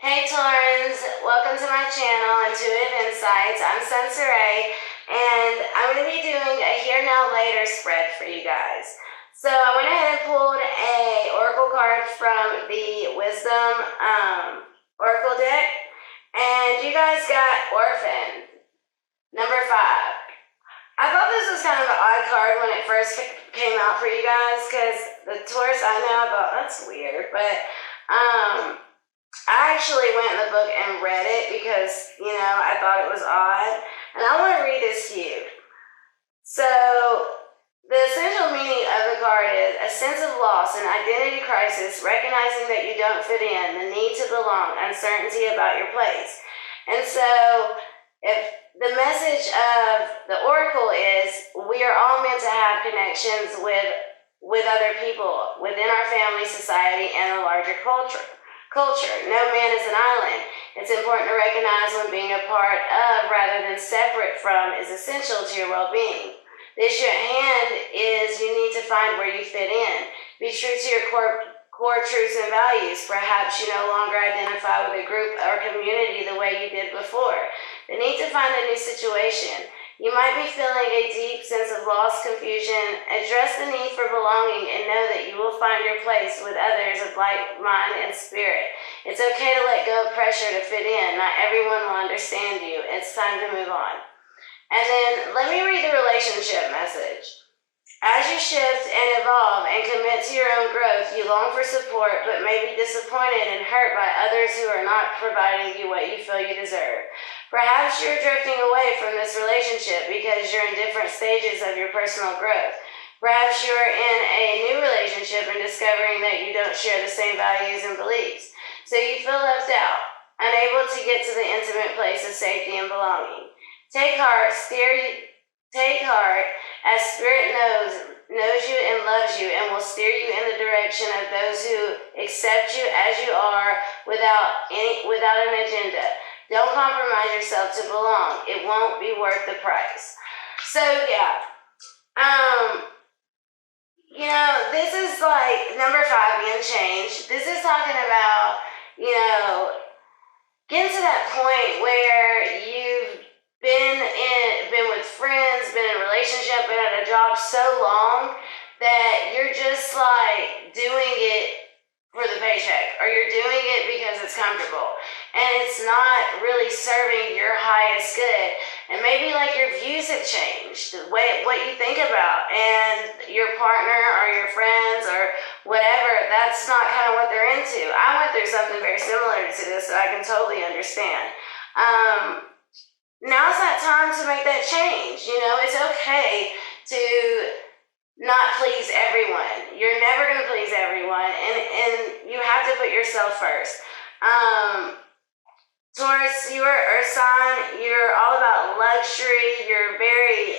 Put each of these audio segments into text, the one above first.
Hey Taurus, welcome to my channel, Intuitive Insights. I'm Sensoray, and I'm going to be doing a Here Now Later spread for you guys. So I went ahead and pulled a oracle card from the Wisdom Oracle deck, and you guys got Orphan, number 5. I thought this was kind of an odd card when it first came out for you guys, because the Taurus I know, I thought that's weird, but I actually went in the book and read it because, I thought it was odd. And I want to read this to you. So, the essential meaning of the card is a sense of loss, an identity crisis, recognizing that you don't fit in, the need to belong, uncertainty about your place. And so, if the message of the oracle is we are all meant to have connections with other people within our family, society, and the larger culture. No man is an island. It's important to recognize when being a part of rather than separate from is essential to your well-being. The issue at hand is you need to find where you fit in. Be true to your core truths and values. Perhaps you no longer identify with a group or community the way you did before. The need to find a new situation. You might be feeling a deep sense of loss, confusion. Address the need for belonging and know that you will find your place with others of like mind and spirit. It's okay to let go of pressure to fit in. Not everyone will understand you. It's time to move on. And then let me read the relationship message. As you shift and evolve and commit to your own growth, you long for support but may be disappointed and hurt by others who are not providing you what you feel you deserve. Perhaps you're drifting away from this relationship because you're in different stages of your personal growth. Perhaps you're in a new relationship and discovering that you don't share the same values and beliefs. So you feel left out, unable to get to the intimate place of safety and belonging. Take heart, as Spirit knows you and loves you and will steer you in the direction of those who accept you as you are without an agenda. Don't compromise yourself to belong. It won't be worth the price. So yeah, this is like number 5 being changed. This is talking about, getting to that point where you've been with friends, been in a relationship, been at a job so long that you're just like doing it for the paycheck, or you're doing it because it's comfortable, and it's not really serving your highest good. And maybe like your views have changed, what you think about, and your partner or your friends or whatever, that's not kind of what they're into. I went through something very similar to this, so I can totally understand. Now's that time to make that change. It's okay to not please everyone. You're never going to please everyone, and you have to put yourself first. Taurus, you are earth sign. You're all about luxury. You're very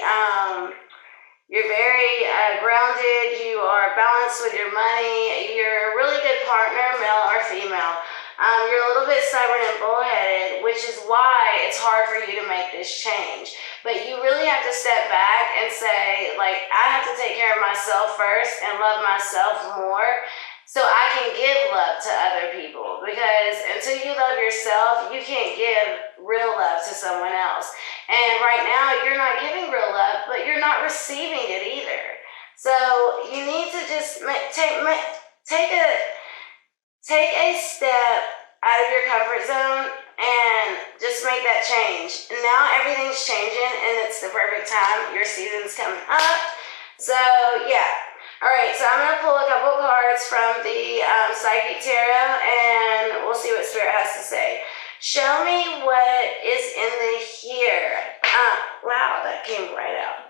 grounded. You are balanced with your money. You're a really good partner, male or female. You're a little bit stubborn and bullheaded, which is why it's hard for you to make this change. But you really have to step back and say, I have to take care of myself first and love myself more so I can give love to other people. Because until you love yourself, you can't give real love to someone else. And right now, you're not giving real love, but you're not receiving it either. So you need to just take a step out of your comfort zone and just make that change. Now everything's changing and it's the perfect time. Your season's coming up. So yeah. Alright, so I'm going to pull a couple cards from the Psychic Tarot and we'll see what Spirit has to say. Show me what is in the here. Wow, that came right out.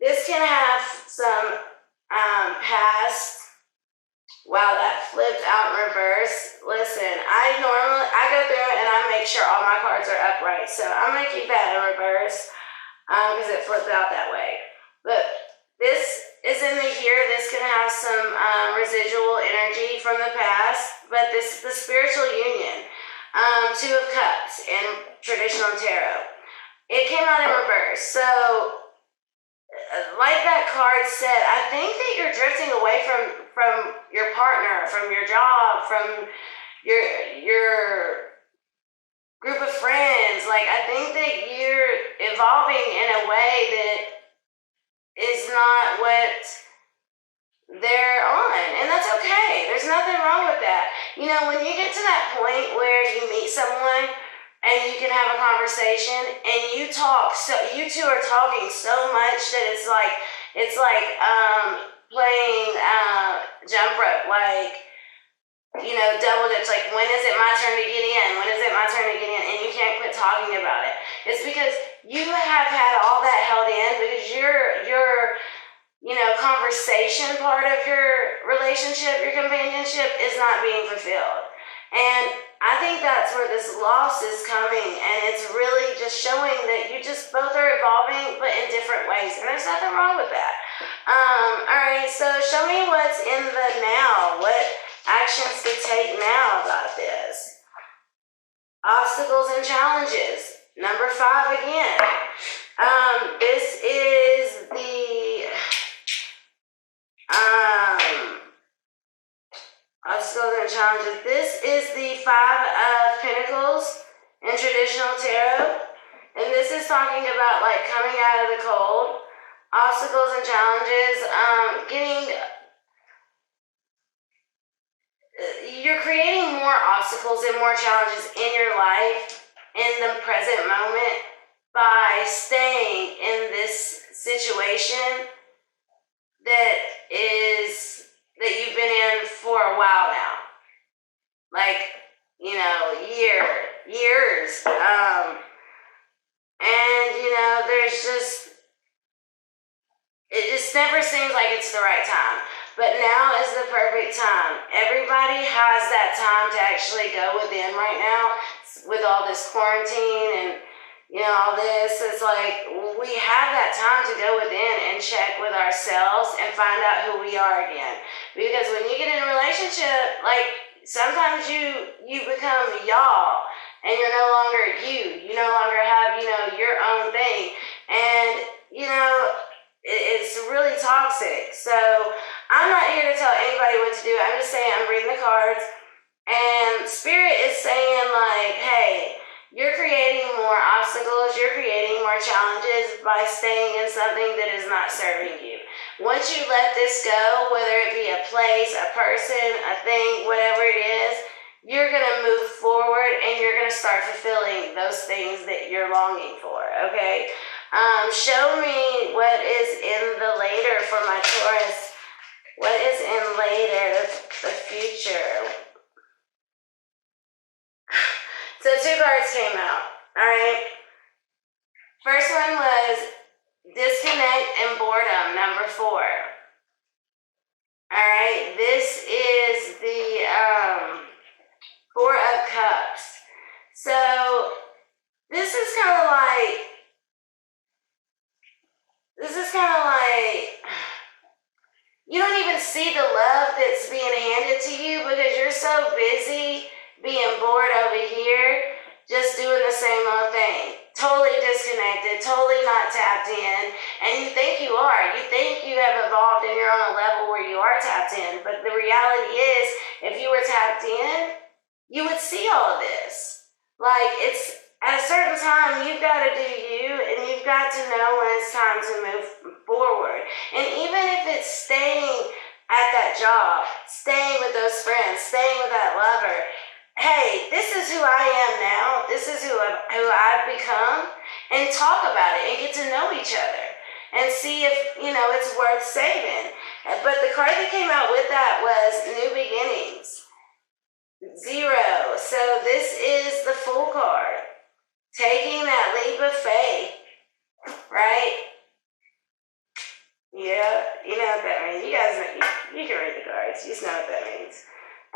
This can have some past. Wow, that flipped out in reverse. Listen, I go through it and I make sure all my cards are upright. So I'm going to keep that in reverse because it flipped out that way. But this is in the here. This can have some residual energy from the past. But this is the spiritual union. 2 of Cups in traditional tarot. It came out in reverse. So like that card said, I think that you're drifting away from your partner, from your job, from your meet someone and you can have a conversation and you talk, so you two are talking so much that it's like playing jump rope, like, you know, double dutch, like, when is it my turn to get in? When is it my turn to get in? And you can't quit talking about it. It's because you have had all that held in because your you know, conversation part of your relationship, your companionship is not being fulfilled. And I think that's where this loss is coming, and it's really just showing that you just both are evolving, but in different ways, and there's nothing wrong with that. All right, so show me what's in the now. What actions to take now about this? Obstacles and challenges. Number 5 again. This is the obstacles and challenges. This is the 5 of Pentacles in traditional tarot, and this is talking about like coming out of the cold. Obstacles and challenges. You're creating more obstacles and more challenges in your life in the present moment by staying in this situation that you've been in for a while now, like, you know, years, and you know, it just never seems like it's the right time. But now is the perfect time. Everybody has that time to actually go within right now with all this quarantine and, you know, all this. It's like we have that time to go within and check with ourselves and find out who we are again. Because when you get in a relationship, like, sometimes you become y'all and you're no longer you. You no longer have, you know, your own thing. And, you know, it's really toxic. So I'm not here to tell anybody what to do. I'm just saying, I'm reading the cards, and Spirit is saying, like, hey, you're creating more obstacles, you're creating more challenges by staying in something that is not serving you. Once you let this go, whether it be a place, a person, a thing, whatever it is, you're going to move forward and you're going to start fulfilling those things that you're longing for, okay? Show me what is in the later for my Taurus. What is in later, the future? So 2 cards came out, all right? First one was disconnect and boredom, number 4. All right, this is the 4 of Cups. So this is kind of like, you don't even see the love that's being handed to you because you're so busy being bored over here, just doing the same old thing. Totally disconnected, totally not tapped in. And you think you are. You think you have evolved and you're on a level where you are tapped in. But the reality is, if you were tapped in, you would see all of this. Like, it's at a certain time, you've got to do you, and you've got to know when it's time to move forward. And even if it's staying at that job, staying with those friends, staying with that lover, hey, this is who I am now. This is who I've become, and talk about it and get to know each other and see if, you know, it's worth saving. But the card that came out with that was new beginnings. 0. So this is the Fool card. Taking that leap of faith, right? Yeah, you know what that means. You guys know, you can read the cards. You just know what that means.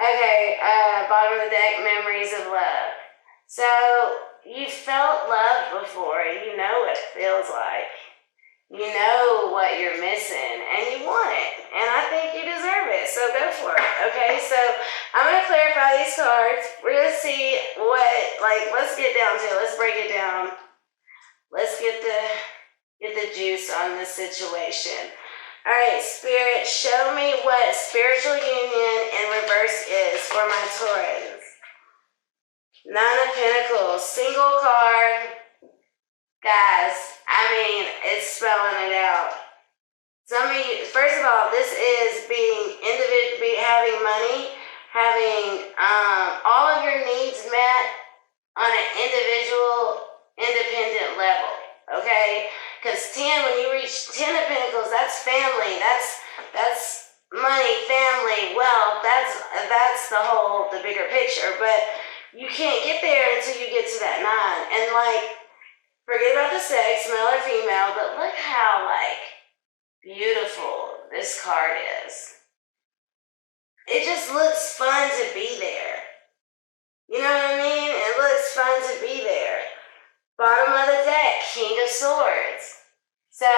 Okay, bottom of the deck, memories of love. So you felt love before. You know what it feels like. You know what you're missing, and you want it. And I think you deserve it, so go for it, okay? So I'm going to clarify these cards. We're going to see what, like, let's get down to it. Let's break it down. Let's get the juice on this situation. All right, Spirit, show me what spiritual union in reverse is for my Taurus. 9 of Pentacles, single card. Guys, I mean, it's spelling it out. Some of you, first of all, this is being having money, having all of your needs met, That's family. That's money, family, wealth. That's the bigger picture. But you can't get there until you get to that 9. And like, forget about the sex, male or female, but look how like beautiful this card is. It just looks fun to be there. You know what I mean? It looks fun to be there. Bottom of the deck, King of Swords. So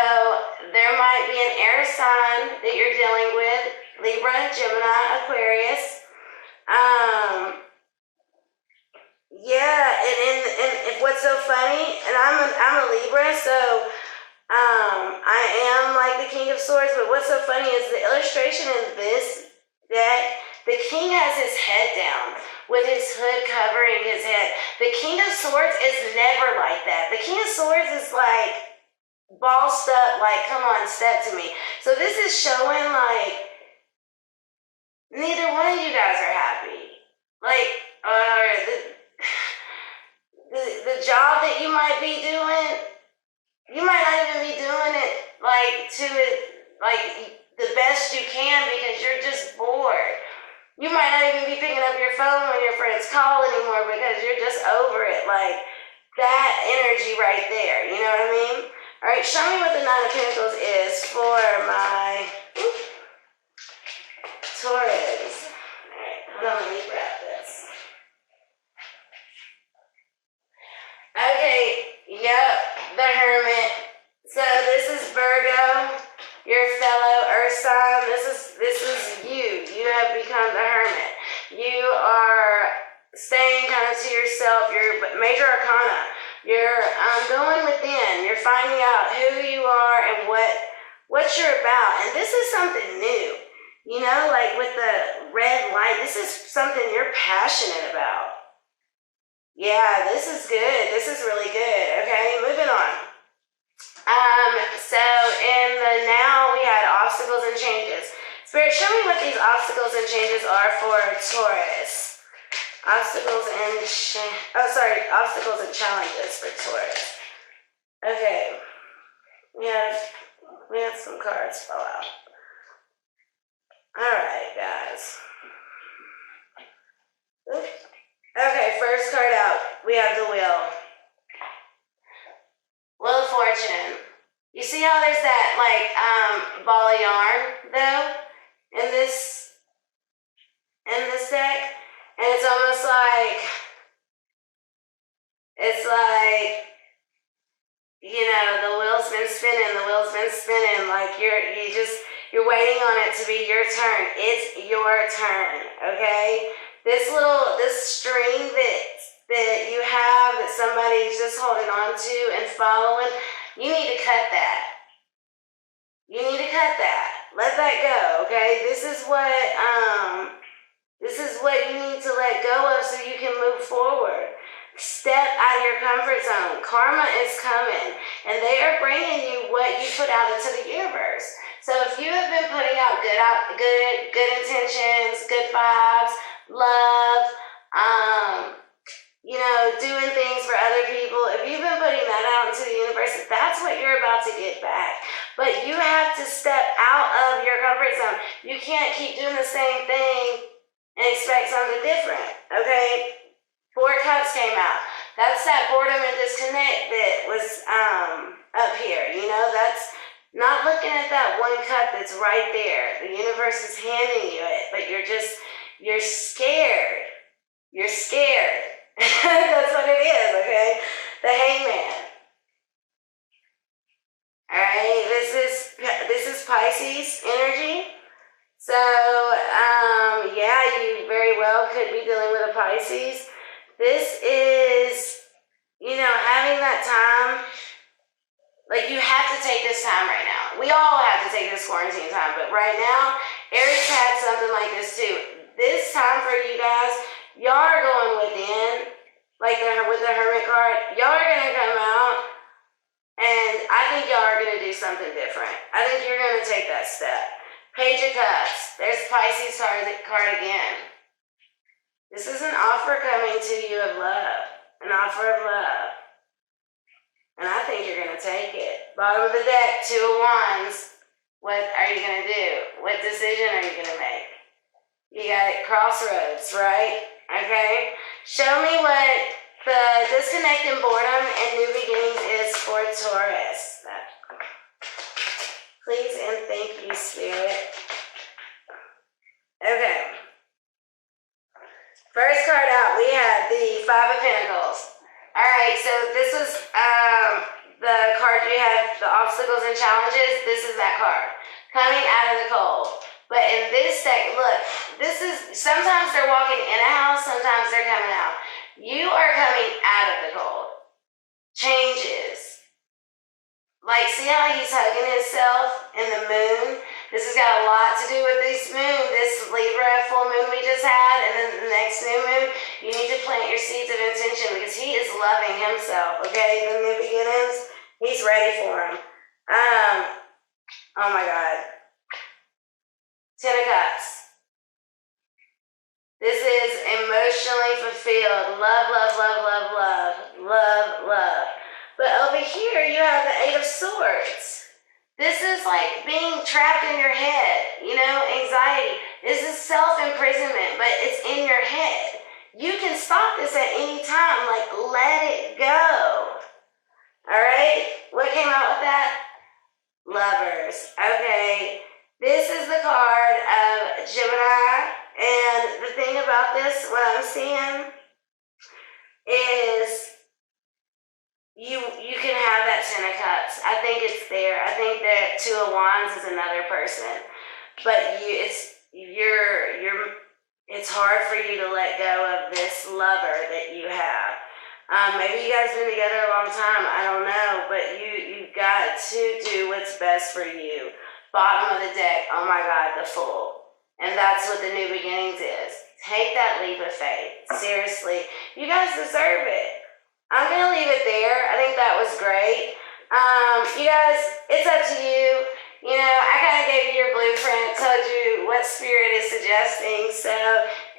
there might be an air sign that you're dealing with, Libra, Gemini, Aquarius. Yeah, and what's so funny, and I'm a Libra, so I am like the King of Swords, but what's so funny is the illustration in this deck, the king has his head down with his hood covering his head. The King of Swords is never like that. The King of Swords is like bossed up, like, come on, step to me. So this is showing like neither one of you guys are happy. Like, the job that you might be doing, you might not even be doing it like to it like the best you can because you're just bored. You might not even be picking up your phone when your friends call anymore because you're just over it. Like that energy right there. You know what I mean? All right, show me what the 9 of Pentacles is for my Taurus. All right, hold on, let me grab this. Okay, yep, the Hermit. So this is Virgo, your fellow Earth sign. This is you. You have become the Hermit. You are staying kind of to yourself. Your major arcana. You're going within. You're finding out who you are and what you're about. And this is something new. You know, like with the red light, this is something you're passionate about. Yeah, this is good. This is really good. Okay, moving on. So in the now we had obstacles and changes. Spirit, show me what these obstacles and changes are for Taurus. Obstacles and challenges for Taurus. Okay. We had some cards fall out. Alright, guys. Oops. Okay, first card out. We have the Wheel. Wheel of Fortune. You see how there's that like ball of yarn though in this deck? And it's almost like you know, the wheel's been spinning, like you're waiting on it to be your turn. It's your turn, okay? This string that you have that somebody's just holding on to and following, you need to cut that. Let that go, okay? This is what you need to let go of so you can move forward. Step out of your comfort zone. Karma is coming, and they are bringing you what you put out into the universe. So if you have been putting out good intentions, good vibes, love, you know, doing things for other people, if you've been putting that out into the universe, that's what you're about to get back. But you have to step out of your comfort zone. You can't keep doing the same thing and expect something different, okay? 4 Cups came out. That's that boredom and disconnect that was up here, you know? That's not looking at that 1 cup that's right there. The universe is handing you it, but you're scared. You're scared. That's what it is, okay? The Hangman. All right, this is Pisces energy. So, yeah, you very well could be dealing with a Pisces. This is, you know, having that time. Like, you have to take this time right now. We all have to take this quarantine time, but right now, Aries had something like this too. This time for you guys, y'all are going within, like with the Hermit card. Y'all are going to come out, and I think y'all are going to do something different. I think you're going to take that step. Page of Cups. There's Pisces card again. This is an offer coming to you of love. An offer of love. And I think you're going to take it. Bottom of the deck, 2 of Wands. What are you going to do? What decision are you going to make? You got it, crossroads, right? Okay. Show me what the disconnect and boredom and new beginnings is for Taurus. Please and thank you, Spirit. Okay. First card out, we had the Five of Pentacles. All right, so this is the card you have, the obstacles and challenges. This is that card. Coming out of the cold. But in this deck, look, this is, sometimes they're walking in a house, sometimes they're coming out. You are coming out of the cold. Changes. Like, see how he's hugging himself in the moon? This has got a lot to do with this moon, this Libra full moon we just had, and then the next new moon. You need to plant your seeds of intention because he is loving himself, okay? The new beginnings, he's ready for him. Oh my God. Ten of Cups. This is emotionally fulfilled. Love, love, love, love, love. Love, love. But over here, you have the Eight of Swords. This is like being trapped in your head, you know, anxiety. This is self-imprisonment, but it's in your head. You can stop this at any time, like let it go. All right? What came out with that? Lovers. Okay. This is the card of Gemini. And the thing about this, what I'm seeing, is you can have that Ten of Cups. I think it's there. I think that Two of Wands is another person, but it's hard for you to let go of this lover that you have. Maybe you guys been together a long time. I don't know, but you've got to do what's best for you. Bottom of the deck. Oh my God, the Fool, and that's what the new beginnings is. Take that leap of faith. Seriously, you guys deserve it. I'm going to leave it there. I think that was great. You guys, it's up to you. You know, I kind of gave you your blueprint, told you what Spirit is suggesting. So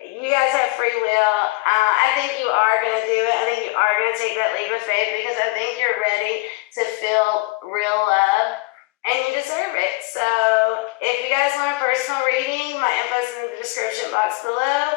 you guys have free will. I think you are going to do it. I think you are going to take that leap of faith because I think you're ready to feel real love. And you deserve it. So if you guys want a personal reading, my info's in the description box below.